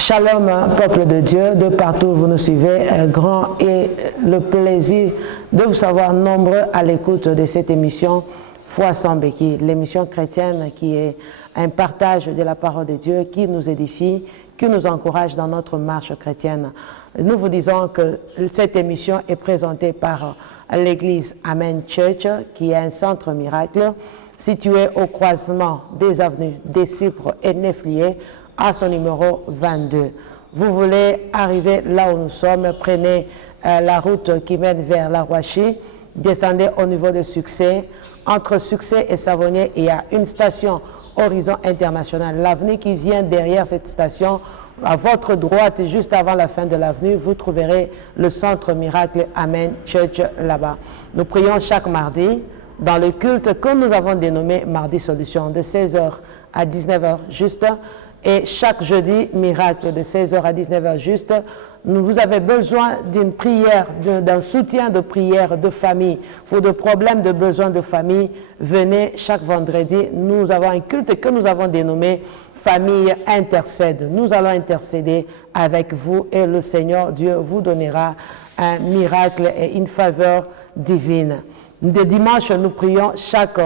Shalom, peuple de Dieu, de partout où vous nous suivez, grand est le plaisir de vous savoir nombreux à l'écoute de cette émission Foi sans béquille, l'émission chrétienne qui est un partage de la parole de Dieu, qui nous édifie, qui nous encourage dans notre marche chrétienne. Nous vous disons que cette émission est présentée par l'église Amen Church, qui est un centre miracle situé au croisement des avenues des Cypres et Neflier, à son numéro 22. Vous voulez arriver là où nous sommes, prenez la route qui mène vers la Roachie, descendez au niveau de Succès. Entre Succès et Savonnier, il y a une station Horizon International. L'avenue qui vient derrière cette station, à votre droite, juste avant la fin de l'avenue, vous trouverez le centre miracle Amen Church là-bas. Nous prions chaque mardi dans le culte que nous avons dénommé Mardi Solution, de 16h à 19h juste. Et chaque jeudi, miracle de 16h à 19h juste, vous avez besoin d'une prière, d'un soutien de prière de famille. Pour des problèmes de besoins de famille, venez chaque vendredi. Nous avons un culte que nous avons dénommé Famille Intercède. Nous allons intercéder avec vous et le Seigneur Dieu vous donnera un miracle et une faveur divine. De dimanche, nous prions chaque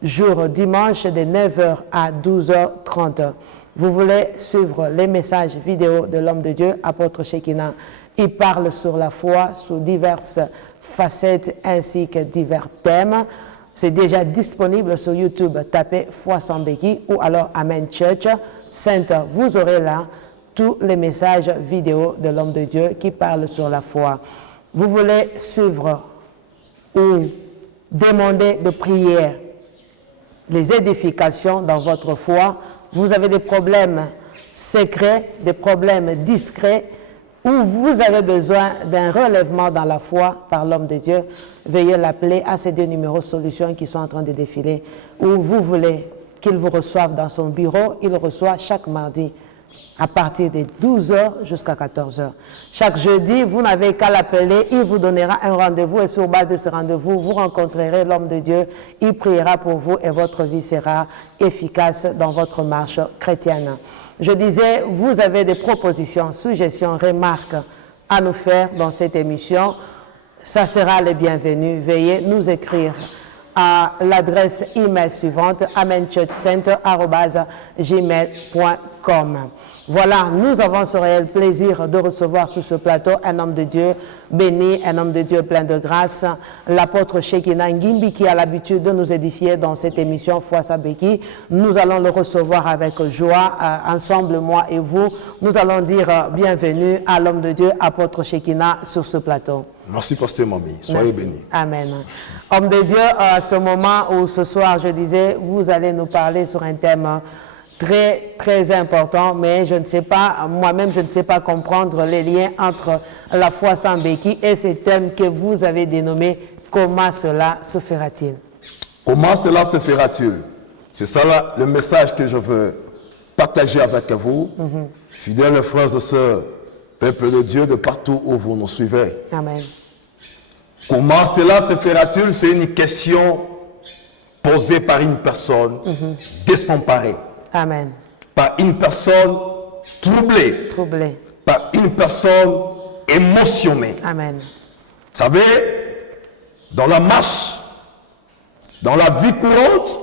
jour, dimanche de 9h à 12h30. Vous voulez suivre les messages vidéo de l'homme de Dieu, apôtre Shekinah. Il parle sur la foi, sur diverses facettes ainsi que divers thèmes. C'est déjà disponible sur YouTube. Tapez Foi sans béquille ou alors Amen Church Center. Vous aurez là tous les messages vidéo de l'homme de Dieu qui parle sur la foi. Vous voulez suivre ou demander de prière les édifications dans votre foi. Vous avez des problèmes secrets, des problèmes discrets, où vous avez besoin d'un relèvement dans la foi par l'homme de Dieu, veuillez l'appeler à ces deux numéros solutions qui sont en train de défiler, où vous voulez qu'il vous reçoive dans son bureau. Il reçoit chaque mardi à partir de 12h jusqu'à 14h. Chaque jeudi, vous n'avez qu'à l'appeler, il vous donnera un rendez-vous et sur base de ce rendez-vous, vous rencontrerez l'homme de Dieu, il priera pour vous et votre vie sera efficace dans votre marche chrétienne. Je disais, vous avez des propositions, suggestions, remarques à nous faire dans cette émission. Ça sera les bienvenus. Veuillez nous écrire à l'adresse email suivante amenchurchcenter@gmail.com. Voilà, nous avons ce réel plaisir de recevoir sur ce plateau un homme de Dieu béni, un homme de Dieu plein de grâce, l'apôtre Shekinah Ngimbi, qui a l'habitude de nous édifier dans cette émission Foi sans béquille. Nous allons le recevoir avec joie, ensemble, moi et vous. Nous allons dire bienvenue à l'homme de Dieu, apôtre Shekinah, sur ce plateau. Merci, pasteur Mami. Soyez bénis. Amen. Homme de Dieu, à ce moment où ce soir, je disais, vous allez nous parler sur un thème très, très important, mais je ne sais pas, moi-même, je ne sais pas comprendre les liens entre la foi sans béquille et ce thème que vous avez dénommé « Comment cela se fera-t-il » Comment cela se fera-t-il? C'est ça là, le message que je veux partager avec vous, fidèles frères et sœurs, peuple de Dieu de partout où vous nous suivez. Amen. Comment cela se fera-t-il? C'est une question posée par une personne désemparée. Amen. Par une personne troublée. Troublé. Par une personne émotionnée. Amen. Vous savez, dans la marche, dans la vie courante,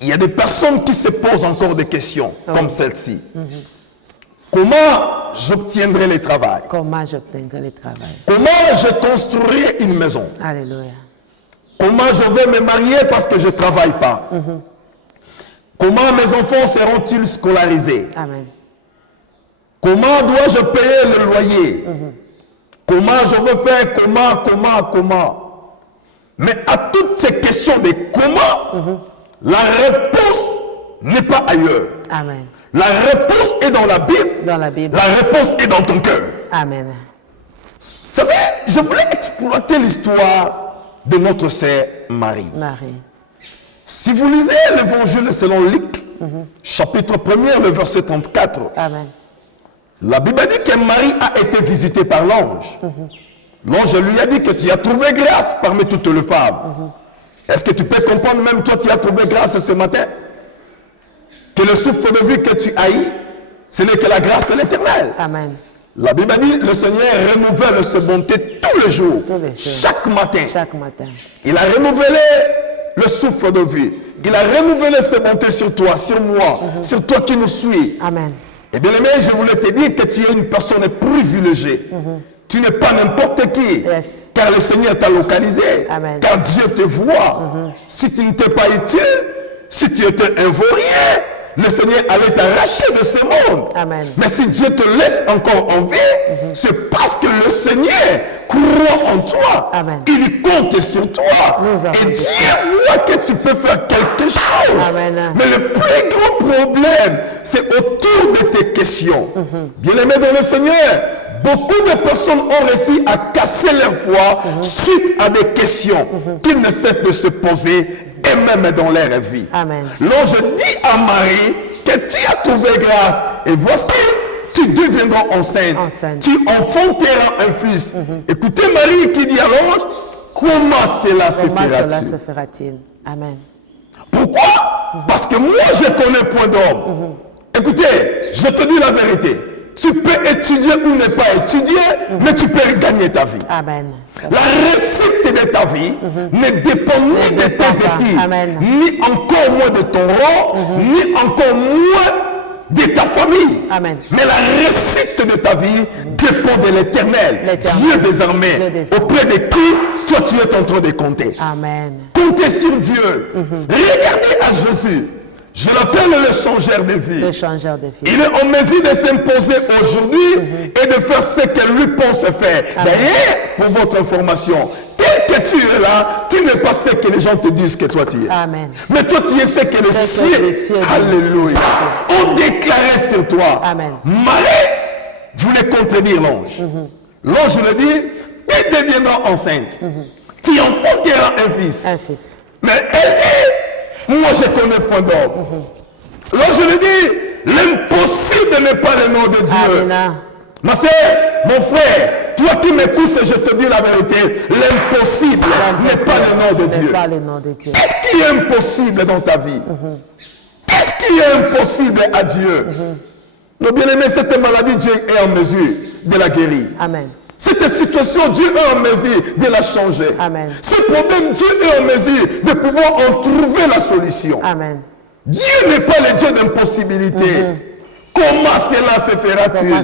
il y a des personnes qui se posent encore des questions comme celle-ci. Comment j'obtiendrai le travail? Comment j'obtiendrai le travail? Comment je construirai une maison? Alléluia. Comment je vais me marier parce que je ne travaille pas? Comment mes enfants seront-ils scolarisés? Amen. Comment dois-je payer le loyer? Comment je veux faire? Comment? Mais à toutes ces questions de comment, la réponse n'est pas ailleurs. Amen. La réponse est dans la Bible. Dans la Bible. La réponse est dans ton cœur. Amen. Vous savez, je voulais exploiter l'histoire de notre sœur Marie. Marie. Si vous lisez l'évangile selon Luc, chapitre 1er, le verset 34, Amen. la Bible dit que Marie a été visitée par l'ange. L'ange lui a dit que tu as trouvé grâce parmi toutes les femmes. Est-ce que tu peux comprendre, même toi tu as trouvé grâce ce matin? Que le souffle de vie que tu haïs, Ce n'est que la grâce de l'Éternel. Amen. La Bible dit, le Seigneur renouvelle ses bontés tous les jours, chaque matin. Chaque matin. Il a renouvelé le souffle de vie. Il a renouvelé ses bontés sur toi, sur moi, sur toi qui nous suis. Amen. Et bien aimé, je voulais te dire que tu es une personne privilégiée. Tu n'es pas n'importe qui. Yes. Car le Seigneur t'a localisé. Amen. Car Dieu te voit. Si tu n'étais pas utile, si tu étais un vaurien, le Seigneur allait t'arracher de ce monde. Amen. Mais si Dieu te laisse encore en vie, c'est parce que le Seigneur croit en toi. Amen. Il compte sur toi. Et Dieu voit que tu peux faire quelque chose. Amen. Mais le plus grand problème, c'est autour de tes questions. Bien-aimés dans le Seigneur, beaucoup de personnes ont réussi à casser leur foi suite à des questions qu'ils ne cessent de se poser et même dans leur vie. Amen. L'ange dit à Marie que tu as trouvé grâce et voici, tu deviendras enceinte. Tu enfanteras un fils. Écoutez Marie qui dit à l'ange, comment cela se fera-t-il? Amen. Pourquoi? Parce que moi je connais point d'homme. Écoutez, je te dis la vérité. Tu peux étudier ou ne pas étudier, mais tu peux gagner ta vie. Amen. La réussite de ta vie ne dépend ni de tes études, ni encore moins de ton rang, ni encore moins de ta famille. Amen. Mais la réussite de ta vie dépend de l'Éternel. Dieu des armées, auprès de qui toi tu es en train de compter. Amen. Comptez sur Dieu. Regardez à Jésus. Je l'appelle le changeur de vie. Le changeur de vie. Il est en mesure de s'imposer aujourd'hui et de faire ce que lui pense faire. D'ailleurs, pour votre information, tel que tu es là, tu n'es pas ce que les gens te disent que toi tu es. Amen. Mais toi tu es ce que les cieux, alléluia, ont déclaré sur toi. Amen. Marie voulait contredire l'ange. L'ange lui dit, tu deviendras enceinte. Tu enfanteras un fils. Un fils. Mais elle dit, moi je connais point d'homme. L'ange lui dit, l'impossible n'est pas le nom de Dieu. Amen. Ma sœur, mon frère, toi qui m'écoutes, je te dis la vérité, l'impossible n'est pas le nom de Dieu. Qu'est-ce qui est impossible dans ta vie? Qu'est-ce qui est impossible à Dieu? Nos bien-aimés, cette maladie, Dieu est en mesure de la guérir. Amen. Cette situation, Dieu est en mesure de la changer. Amen. Ce problème, Dieu est en mesure de pouvoir en trouver la solution. Amen. Dieu n'est pas le Dieu d'impossibilité. Comment cela se fera-t-il?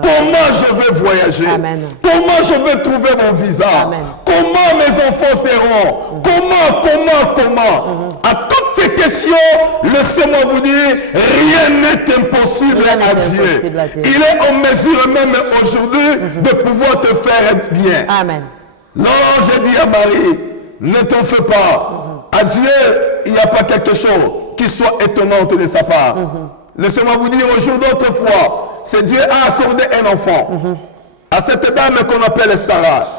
Comment je vais voyager? Amen. Comment je vais trouver mon visa? Amen. Comment mes enfants seront? Comment? À toutes ces questions, laissez-moi vous dire, rien n'est impossible à Dieu. Il est en mesure même aujourd'hui de pouvoir te faire bien. Amen. L'ange dit à Marie, ne t'en fais pas. À Dieu, il n'y a pas quelque chose qui soit étonnant de sa part. Laissez-moi vous dire, au jour d'autrefois, c'est Dieu a accordé un enfant à cette dame qu'on appelle Sarah.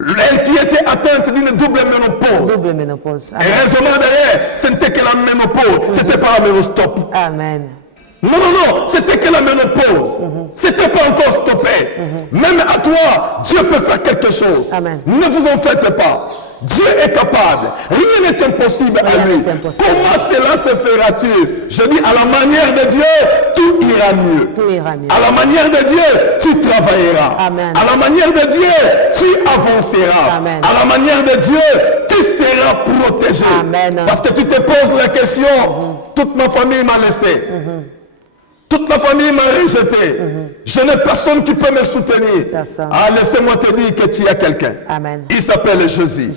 Elle qui était atteinte d'une double ménopause. Et raisonnement derrière, ce n'était que la ménopause, c'était pas la ménostop. Amen. Non, c'était que la ménopause. C'était pas encore stoppé. Même à toi, Dieu peut faire quelque chose. Amen. Ne vous en faites pas. Dieu est capable. Rien n'est impossible à lui. Comment cela se fera-t-il? Je dis, à la manière de Dieu, tout ira mieux. À la manière de Dieu, tu travailleras. Amen. À la manière de Dieu, tu avanceras. Amen. À la manière de Dieu, tu seras protégé. Amen. Parce que tu te poses la question, toute ma famille m'a laissé. Toute ma famille m'a rejeté. Je n'ai personne qui peut me soutenir. Ah, laissez-moi te dire que tu as quelqu'un. Il s'appelle Jésus.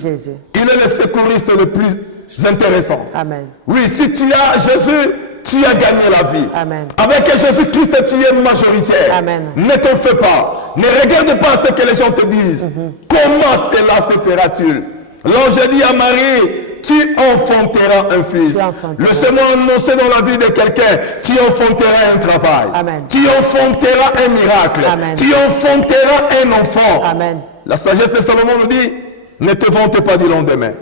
Il est le secouriste le plus intéressant. Amen. Oui, si tu as Jésus, tu as gagné la vie. Amen. Avec Jésus-Christ, tu es majoritaire. Amen. Ne t'en fais pas. Ne regarde pas ce que les gens te disent. Comment cela se fera-t-il? L'ange dit à Marie, tu enfanteras un fils. Laissez-moi annoncer dans la vie de quelqu'un, tu enfanteras un travail. Amen. Tu enfanteras un miracle. Amen. Tu enfanteras un enfant. Amen. La sagesse de Salomon nous dit, ne te vante pas du lendemain.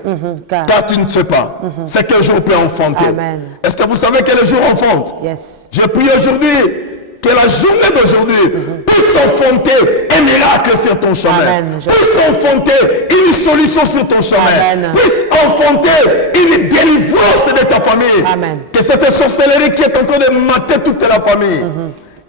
Car tu ne sais pas ce qu'un jour peut enfanter. Est-ce que vous savez que le jour enfante? Yes. Je prie aujourd'hui que la journée d'aujourd'hui puisse enfanter un miracle sur ton chemin. Puisse enfanter une solution sur ton chemin. Puisse enfanter une délivrance de ta famille. Amen. Que cette sorcellerie qui est en train de mater toute la famille,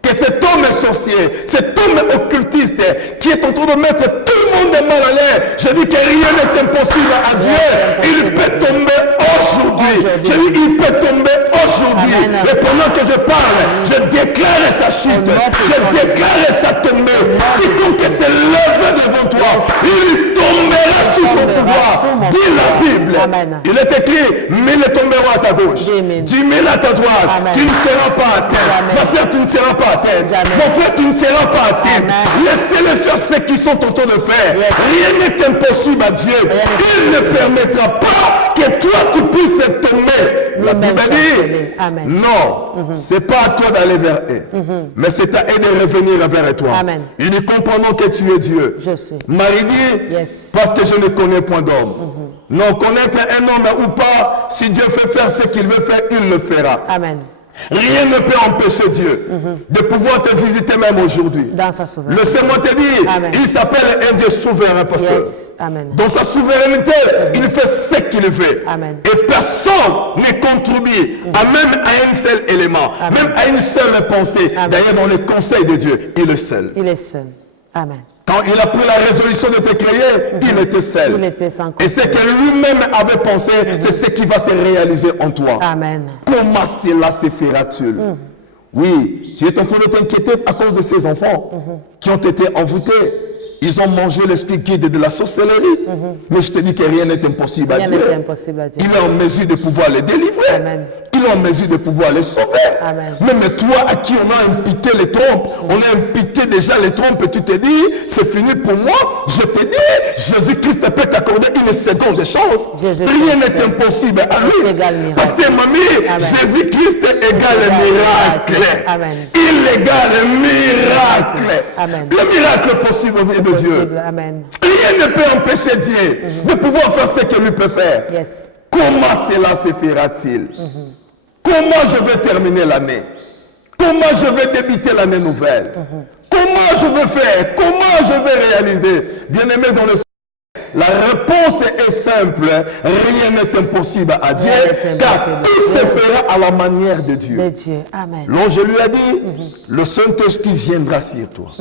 que cet homme sorcier, cet homme occultiste qui est en train de mettre tout le monde mal à l'air, je dis que rien n'est impossible à Dieu. Il peut tomber aujourd'hui. Je dis il peut tomber aujourd'hui. Et pendant que je parle, je déclare sa chute, je déclare sa tombée. Quiconque se lève devant toi, il tombera sous ton pouvoir. Dis la Bible. Il est écrit, 1000 tomberont à ta gauche, 10 000 à ta droite. Tu ne seras pas atteint. Ma soeur, tu ne seras pas atteint. Mon frère, tu ne seras pas atteint. Laissez-les faire ce qu'ils sont en train de faire. Rien n'est impossible à Dieu. Il ne permettra pas que toi tu puisses tomber. La Bible dit, non, c'est pas à toi d'aller vers eux, mais c'est à eux de revenir vers toi. Amen. Ils ne comprendront que tu es Dieu. Je sais. Marie dit, parce que je ne connais point d'homme. Non, connaître un homme ou pas, si Dieu fait faire ce qu'il veut faire, il le fera. Amen. Rien ne peut empêcher Dieu de pouvoir te visiter même aujourd'hui. Dans sa souveraineté. Laissez-moi te dire, il s'appelle un Dieu souverain, pasteur. Yes. Amen. Dans sa souveraineté, il fait ce qu'il veut. Amen. Et personne ne contribue à même à un seul élément, même à une seule pensée. D'ailleurs, dans le conseil de Dieu, il est seul. Il est seul. Amen. Quand il a pris la résolution de te créer, il était seul. Il était sans Et ce que lui-même avait pensé, c'est ce qui va se réaliser en toi. Amen. Comment cela se fera-t-il? Oui, tu es en train de t'inquiéter à cause de ces enfants qui ont été envoûtés. Ils ont mangé l'esprit guide de la sorcellerie. Mais je te dis que rien n'est impossible à Rien Dieu. n'est impossible à Dieu. Il est en mesure de pouvoir les délivrer. Amen. Il est en mesure de pouvoir les sauver. Amen. Même toi à qui on a imputé les trompes, on a imputé déjà les trompes et tu te dis, c'est fini pour moi. Je te dis, Jésus-Christ peut t'accorder une seconde chance. Rien n'est impossible à lui. Parce que mamie, Jésus-Christ égale miracle. Amen. Il égale miracle. Amen. Le miracle possible au vie de Dieu. Amen. Rien ne peut empêcher Dieu de pouvoir faire ce qu'il lui peut faire. Yes. Comment cela se fera-t-il? Comment je vais terminer l'année? Comment je vais débuter l'année nouvelle? Comment je vais faire? Comment je vais réaliser? Bien-aimé dans le Seigneur, la réponse est simple. Rien n'est impossible à Dieu, car tout se fera à la manière de Dieu. Amen. L'ange lui a dit, le Saint-Esprit viendra sur toi.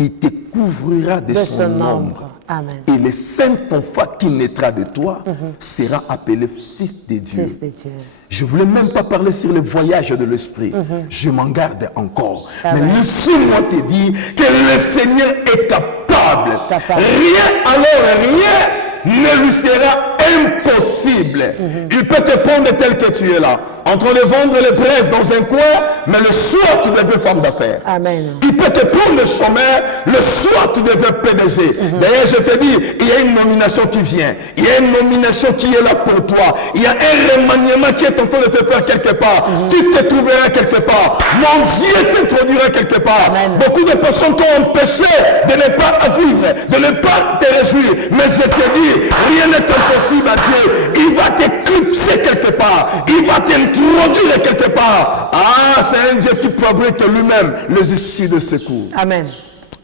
Il te couvrira de son ombre. Amen. Et le saint enfant qui naîtra de toi sera appelé fils de Dieu. Fils de Dieu. Je ne voulais même pas parler sur le voyage de l'esprit. Je m'en garde encore. Amen. Mais laisse-moi te dire que le Seigneur est capable. Rien, alors rien ne lui sera impossible. Il peut te prendre tel que tu es là, en train de vendre les braises dans un coin, mais le soir tu deviens femme d'affaires. Amen. Il peut te prendre chômeur, le soir tu deviens PDG. D'ailleurs, je te dis, il y a une nomination qui vient. Il y a une nomination qui est là pour toi. Il y a un remaniement qui est en train de se faire quelque part. Tu te trouveras quelque part. Mon Dieu t'introduira quelque part. Amen. Beaucoup de personnes t'ont empêché de ne pas vivre, de ne pas te réjouir. Mais je te dis, rien n'est impossible à Dieu. Il va t'éclipser quelque part. Il va t'introduire quelque part. Ah, c'est un Dieu qui fabrique lui-même les issues de secours. Amen.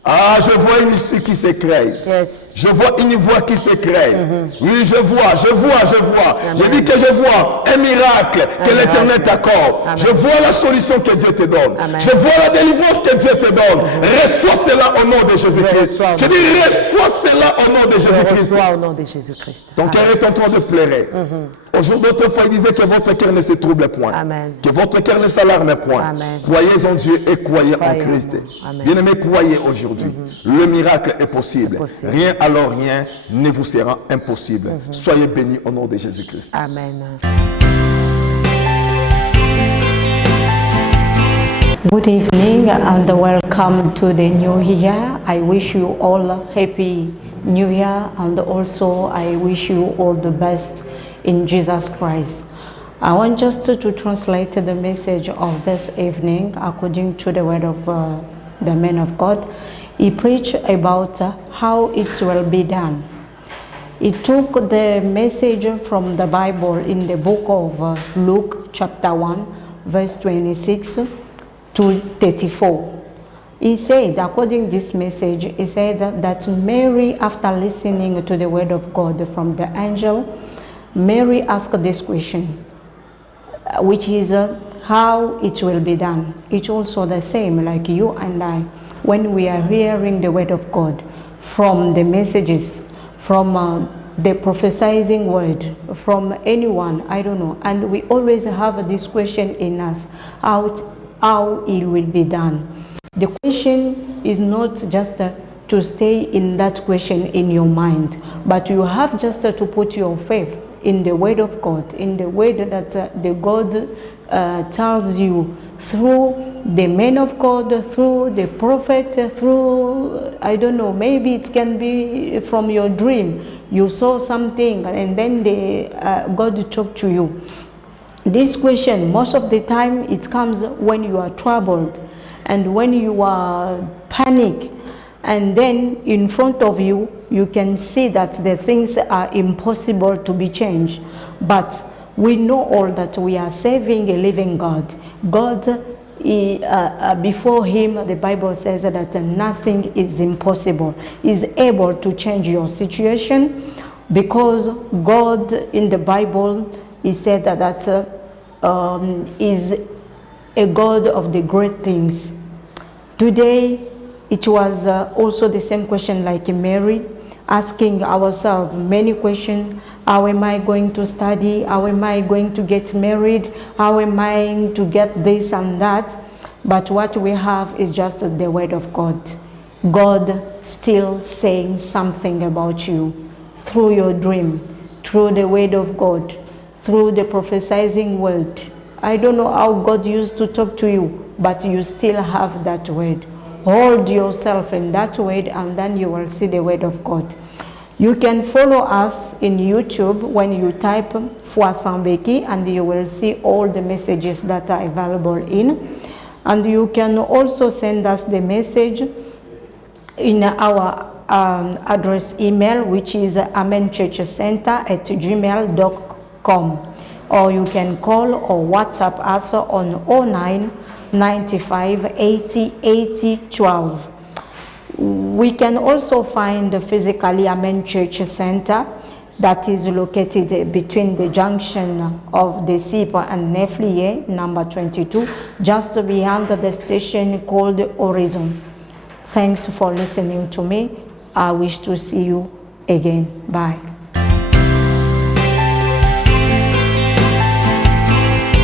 Ah, je vois une issue qui se crée. Yes. Je vois une voie qui se crée. Oui, je vois. Amen. Je dis que je vois un miracle que l'Éternel t'accorde. Je vois la solution que Dieu te donne. Amen. Je vois la délivrance que Dieu te donne. Reçois cela au nom de Jésus-Christ. Je dis, reçois cela au nom de Jésus-Christ. Reçois au nom de Jésus-Christ. Ton cœur est en train de pleurer. Au jour d'autrefois, il disait que votre cœur ne se trouble point. Amen. Que votre cœur ne s'alarme point. Amen. Croyez en Dieu et croyez en en Christ. Amen. Bien-aimé, croyez aujourd'hui. Le miracle est possible. Possible. Rien alors rien ne vous sera impossible. Soyez bénis au nom de Jésus-Christ. Amen. Good evening and welcome to the new year. I wish you all a happy new year and also I wish you all the best in Jesus Christ. I want just to translate the message of this evening according to the word of the man of God. He preached about how it will be done. He took the message from the Bible in the book of Luke chapter 1 verse 26 to 34. He said, according to this message, he said that Mary, after listening to the word of God from the angel, Mary asked this question: which is how it will be done. It's also the same like you and I, when we are hearing the word of God, from the messages, from the prophesying word, from anyone, I don't know, and we always have this question in us, how it will be done. The question is not just to stay in that question in your mind, but you have just to put your faith in the word of God, in the word that the God tells you through the men of God, through the prophet, through, I don't know, maybe it can be from your dream. You saw something and then God talked to you. This question, most of the time, it comes when you are troubled and when you are panic, and then in front of you, you can see that the things are impossible to be changed. But we know all that we are serving a living God. God, before him, the Bible says that nothing is impossible. He's able to change your situation, because God in the Bible, he said that is a God of the great things. Today, it was also the same question like Mary, asking ourselves many questions. How am I going to study? How am I going to get married? How am I to get this and that? But what we have is just the word of God. God still saying something about you through your dream, through the word of God, through the prophesying word. I don't know how God used to talk to you, but you still have that word. Hold yourself in that word, and then you will see the word of God. You can follow us in YouTube when you type Foi Sans Béquille, and you will see all the messages that are available in. And you can also send us the message in our address email, which is amenchurchcenter@gmail.com. Or you can call or WhatsApp us on 09 95 80 80 12. We can also find physically Amen Church Center, that is located between the junction of the Sipa and Neflier, number 22, just behind the station called Horizon. Thanks for listening to me. I wish to see you again. Bye.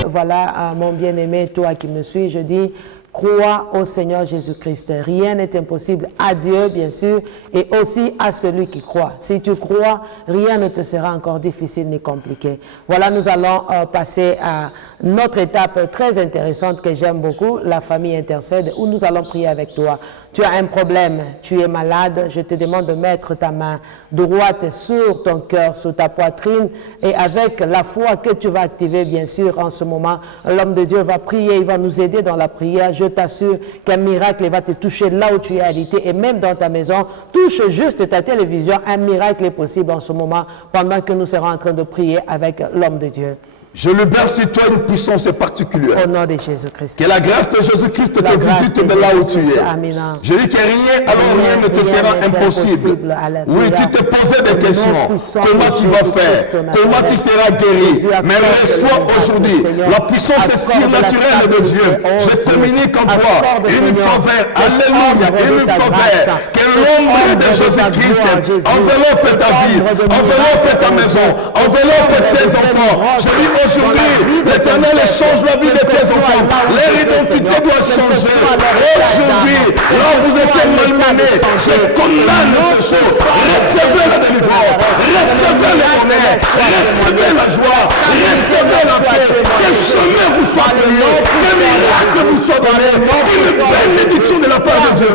Voilà, mon bien-aimé, toi qui me suis, je dis, crois au Seigneur Jésus-Christ. Rien n'est impossible à Dieu, bien sûr, et aussi à celui qui croit. Si tu crois, rien ne te sera encore difficile ni compliqué. Voilà, nous allons passer à notre étape très intéressante que j'aime beaucoup, la famille intercède, où nous allons prier avec toi. Tu as un problème, tu es malade, je te demande de mettre ta main droite sur ton cœur, sur ta poitrine, et avec la foi que tu vas activer, bien sûr, en ce moment, l'homme de Dieu va prier, il va nous aider dans la prière. Je t'assure qu'un miracle va te toucher là où tu es habité, et même dans ta maison. Touche juste ta télévision, un miracle est possible en ce moment, pendant que nous serons en train de prier avec l'homme de Dieu. Je libère sur toi une puissance particulière. Au nom de Jésus-Christ. Que la grâce de Jésus-Christ te visite de là où tu es. Amen. Je dis que rien, alors rien ne te sera impossible. Oui, tu te posais des questions. Comment tu vas faire? Comment tu seras guéri? Mais reçois aujourd'hui la puissance surnaturelle de Dieu. Je communique en toi une faveur. Alléluia. Une faveur. Que l'ombre de Jésus-Christ enveloppe ta vie, enveloppe ta maison, enveloppe tes enfants. Je dis aujourd'hui, l'Éternel change la vie de tes enfants. Leur identité doit changer. Aujourd'hui, là vous étiez malmenés, je condamne ces choses. Recevez la délivrance, recevez le bonheur, recevez la joie, recevez la paix. Que le chemin vous soit donné, que miracle vous soit donné, une bénédiction de la part de Dieu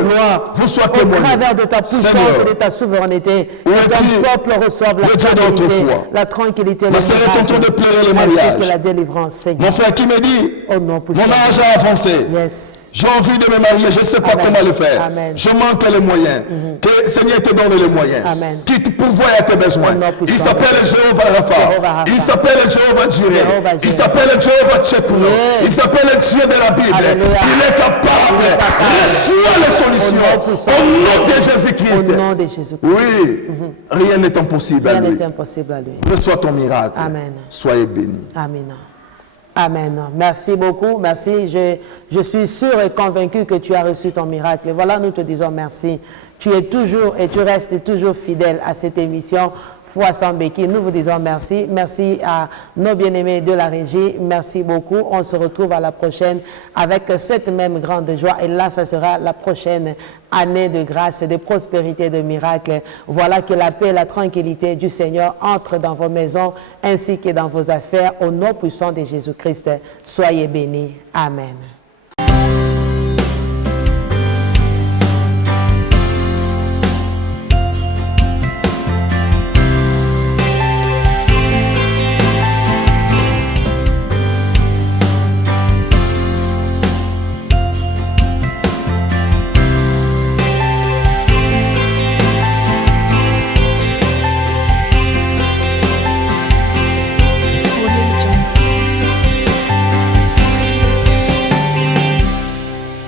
vous soit témoignée. Au travers de ta puissance et de ta souveraineté, que ton peuple reçoive la stabilité, la tranquillité, le miracle. Ton tour de pleurer le mariage. Que la délivrance, Seigneur. Mon frère qui me dit, mon âge a avancé. Yes. J'ai envie de me marier, je ne sais pas comment le faire. Amen. Je manque les moyens. Que le Seigneur te donne les moyens. Amen. Qui te pourvoit à tes besoins. Il s'appelle Jéhovah Rapha. Il s'appelle Jéhovah Jireh. Il s'appelle Jéhovah Tchekouno. Il s'appelle le Dieu de la Bible. Alléluia. Il est capable. Reçois les solutions. Au nom de Jésus-Christ. Au nom de Jésus-Christ. Oui. Rien n'est impossible à lui. Rien n'est impossible à lui. Reçois ton miracle. Amen. Soyez bénis. Amen. Amen. Merci beaucoup. Merci. Je suis sûr et convaincu que tu as reçu ton miracle. Et voilà, nous te disons merci. Tu es toujours et tu restes toujours fidèle à cette émission Foi sans béquille. Nous vous disons merci. Merci à nos bien-aimés de la régie. Merci beaucoup. On se retrouve à la prochaine avec cette même grande joie. Et là, ça sera la prochaine année de grâce, de prospérité, de miracles. Voilà que la paix et la tranquillité du Seigneur entrent dans vos maisons ainsi que dans vos affaires. Au nom puissant de Jésus-Christ, soyez bénis. Amen.